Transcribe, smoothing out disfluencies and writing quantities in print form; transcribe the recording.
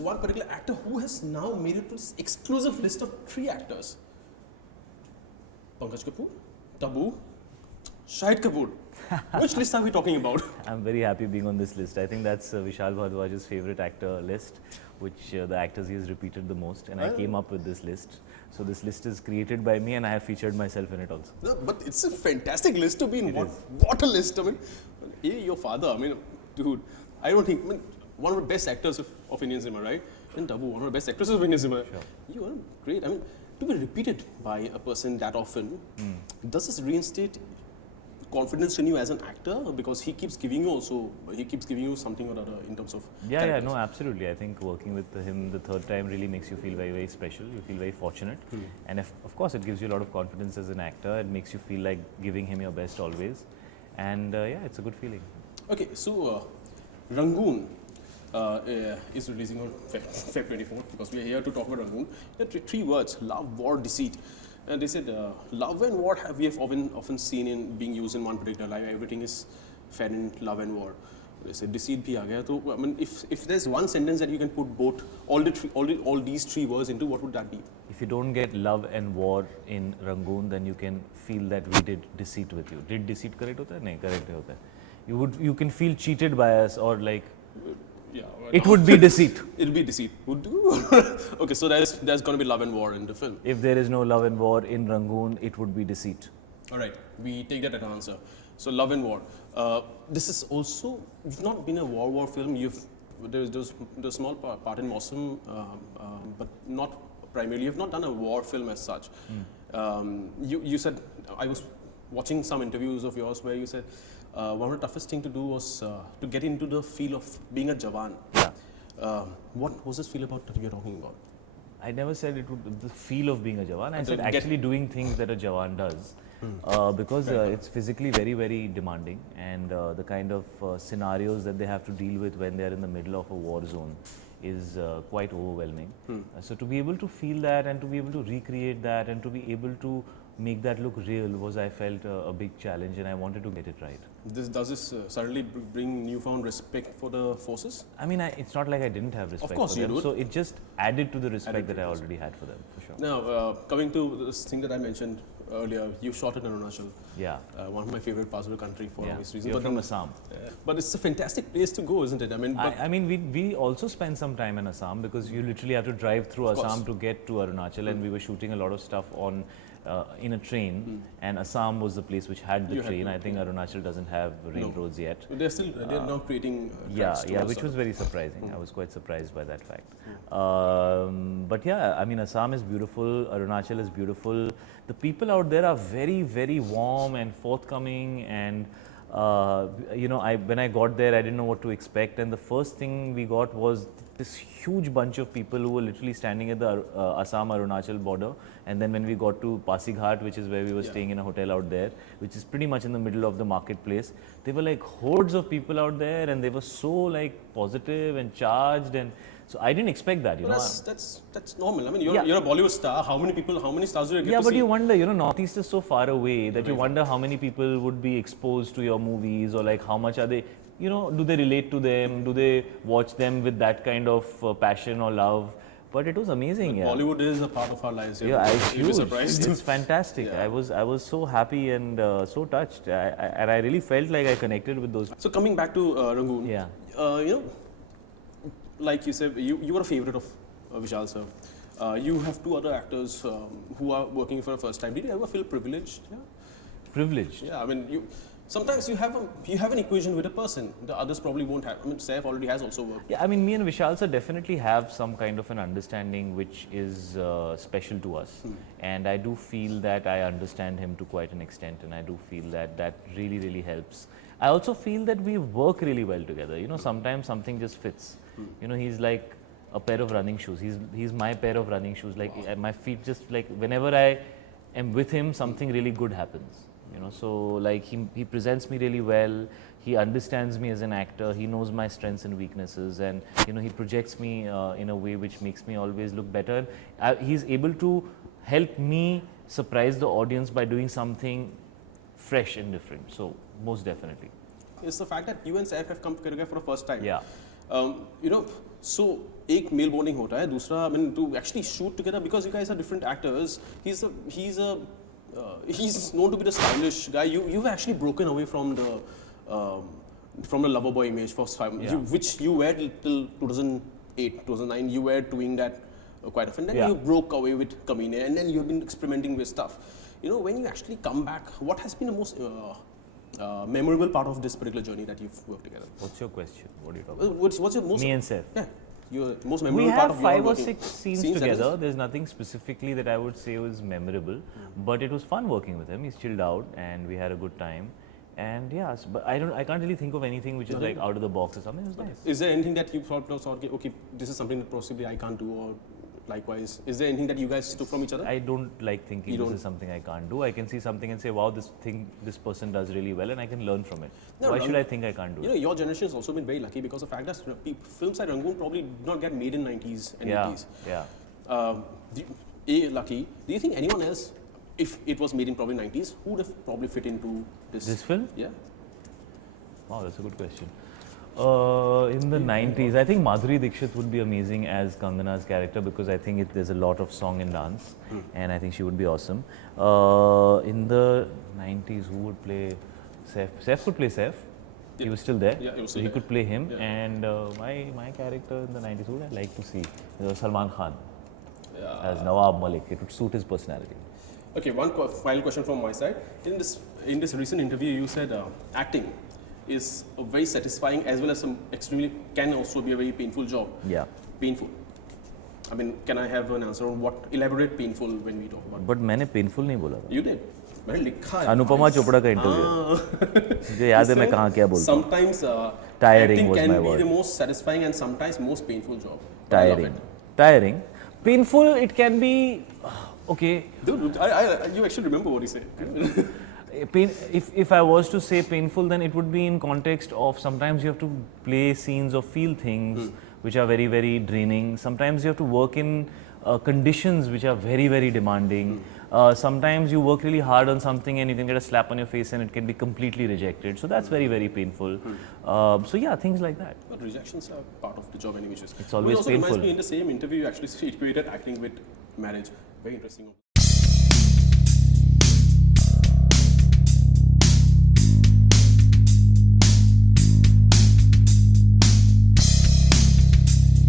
one particular actor who has now made it to this exclusive list of 3 actors. Pankaj Kapoor, Tabu, Shahid Kapoor. Which list are we talking about? I'm very happy being on this list. I think that's Vishal Bhardwaj's favorite actor list, which the actors he has repeated the most, and I came up with this list. So this list is created by me, and I have featured myself in it also. No, but it's a fantastic list to be in. What a list! I mean, your father. I mean, dude. I don't think. I mean, one of the best actors of Indian cinema, right? And Tabu, one of the best actresses of Indian cinema. Sure. You are great. I mean, to be repeated by a person that often, does this reinstate confidence in you as an actor? Because he keeps giving you something or other in terms of characters. No, absolutely. I think working with him the third time really makes you feel very, very special. You feel very fortunate, and of course, it gives you a lot of confidence as an actor. It makes you feel like giving him your best always, and it's a good feeling. Okay, so Rangoon is releasing on Feb 24th, because we are here to talk about Rangoon. There are 3 words: love, war, deceit. And they said love and war we have often seen in being used in one particular life. Everything is fed in love and war. They said deceit bhi aa gaya. So I mean, if there's one sentence that you can put both all these 3 words into, what would that be? If you don't get love and war in Rangoon, then you can feel that we did deceit with you. Did deceit correct hota hai? Nahin, correct hota hai. You can feel cheated by us, or like it would be deceit. It'll be deceit. Would do. Okay, so there's going to be love and war in the film. If there is no love and war in Rangoon, it would be deceit. All right, we take that as an answer. So love and war. This is also, you've not been a war film. There's a small part in Mausam, but not primarily. You've not done a war film as such. You said, I was watching some interviews of yours where you said one of the toughest thing to do was to get into the feel of being a Jawan. Yeah. What was this feel about that you're talking about? I never said it would the feel of being a Jawan. I said actually doing things that a Jawan does. Because it's physically very, very demanding, and the kind of scenarios that they have to deal with when they're in the middle of a war zone is quite overwhelming. So to be able to feel that and to be able to recreate that and to be able to make that look real was, I felt, a big challenge, and I wanted to get it right. Does this suddenly bring newfound respect for the forces? I mean, it's not like I didn't have respect for them. So it just added to the respect that I already had for them, for sure. Now, coming to this thing that I mentioned earlier, you shot in Arunachal. Yeah. One of my favorite parts of the country for obvious reasons. You're from Assam. But it's a fantastic place to go, isn't it? I mean, we also spent some time in Assam, because you literally have to drive through Assam to get to Arunachal, and we were shooting a lot of stuff on in a train, and Assam was the place which had the train. I think Arunachal doesn't have railroads yet. They're now creating which was very surprising. I was quite surprised by that fact. But yeah, I mean, Assam is beautiful, Arunachal is beautiful. The people out there are very, very warm and forthcoming, and when I got there, I didn't know what to expect, and the first thing we got was this huge bunch of people who were literally standing at the Assam-Arunachal border. And then when we got to Pasighat, which is where we were staying in a hotel out there, which is pretty much in the middle of the marketplace, there were like hordes of people out there, and they were so like positive and charged, and so I didn't expect that. That's normal. I mean, you're a Bollywood star. How many stars do you get to see? Yeah, but you wonder, Northeast is so far away that you wonder how many people would be exposed to your movies, or like how much are they, do they relate to them? Do they watch them with that kind of passion or love? But it was amazing. But Bollywood is a part of our lives. You'd be surprised. It's fantastic. Yeah. I was so happy and so touched. And I really felt like I connected with those. So coming back to Rangoon, like you said, you were a favorite of Vishal sir. You have 2 other actors who are working for the first time. Did you ever feel privileged? Yeah? Privileged? Yeah, I mean, sometimes you have an equation with a person. The others probably won't have. I mean, Saif already has also worked. Yeah, I mean, me and Vishal sir definitely have some kind of an understanding which is special to us. And I do feel that I understand him to quite an extent, and I do feel that really, really helps. I also feel that we work really well together. Sometimes something just fits. He's like a pair of running shoes. He's my pair of running shoes. Like my feet just like, whenever I am with him, something really good happens. So like he presents me really well. He understands me as an actor. He knows my strengths and weaknesses, and he projects me in a way which makes me always look better. He's able to help me surprise the audience by doing something fresh and different. So most definitely. It's the fact that you and Saif have come together for the first time. Yeah. You know, so एक mail bonding होता है, दूसरा I mean to actually shoot together because you guys are different actors. He's known to be the stylish guy. You've actually broken away from the lover boy image for 5 months, which you were till 2008, 2009. You were doing that quite often. Then you broke away with Kamine, and then you've been experimenting with stuff. You know, when you actually come back, what has been the most memorable part of this particular journey that you've worked together? What's your question? What are you talking about? What's your most? Me and Saif. Yeah. Your most memorable We part have of your 5 or working 6 scenes together. There's nothing specifically that I would say was memorable, but it was fun working with him. He's chilled out and we had a good time. And yes, but I can't really think of anything which is like out of the box or something. It was nice. Is there anything that you thought, okay, this is something that possibly I can't do, or likewise? Is there anything that you guys took from each other? I don't like thinking this is something I can't do. I can see something and say, wow, this person does really well and I can learn from it. No, Why should I think I can't do it? You know, your generation has also been very lucky because the fact that films like Rangoon probably did not get made in 90s and 80s. Yeah. Lucky. Do you think anyone else, if it was made in probably 90s, who would have probably fit into this film? Yeah. Wow, that's a good question. In the 90s, I think Madhuri Dixit would be amazing as Kangana's character because I think there's a lot of song and dance, and I think she would be awesome. In the 90s, who would play Saif? Saif could play Saif. He was still there. Yeah, he was so still he could play him. And my character in the 90s, who would I like to see? Salman Khan as Nawab Malik. It would suit his personality. Okay, one final question from my side. In this recent interview, you said acting is a very satisfying as well as can also be a very painful job. Yeah. Painful. I mean, can I have an answer on what elaborate painful when we talk about? But मैंने painful नहीं बोला था. You did. मैंने लिखा है. अनुपमा चोपड़ा का interview. मुझे याद है मैं कहाँ क्या बोलता हूँ. Sometimes tiring acting was can my be word. the most satisfying and sometimes most painful job. Tiring. Painful. It can be. Okay. Dude, you actually remember what he said. If I was to say painful, then it would be in context of sometimes you have to play scenes or feel things which are very, very draining. Sometimes you have to work in conditions which are very, very demanding. Sometimes you work really hard on something and you can get a slap on your face and it can be completely rejected. So that's very, very painful. So yeah, things like that. But rejections are part of the job anyway. It's always also painful. Reminds me in the same interview you actually equated acting with marriage. Very interesting.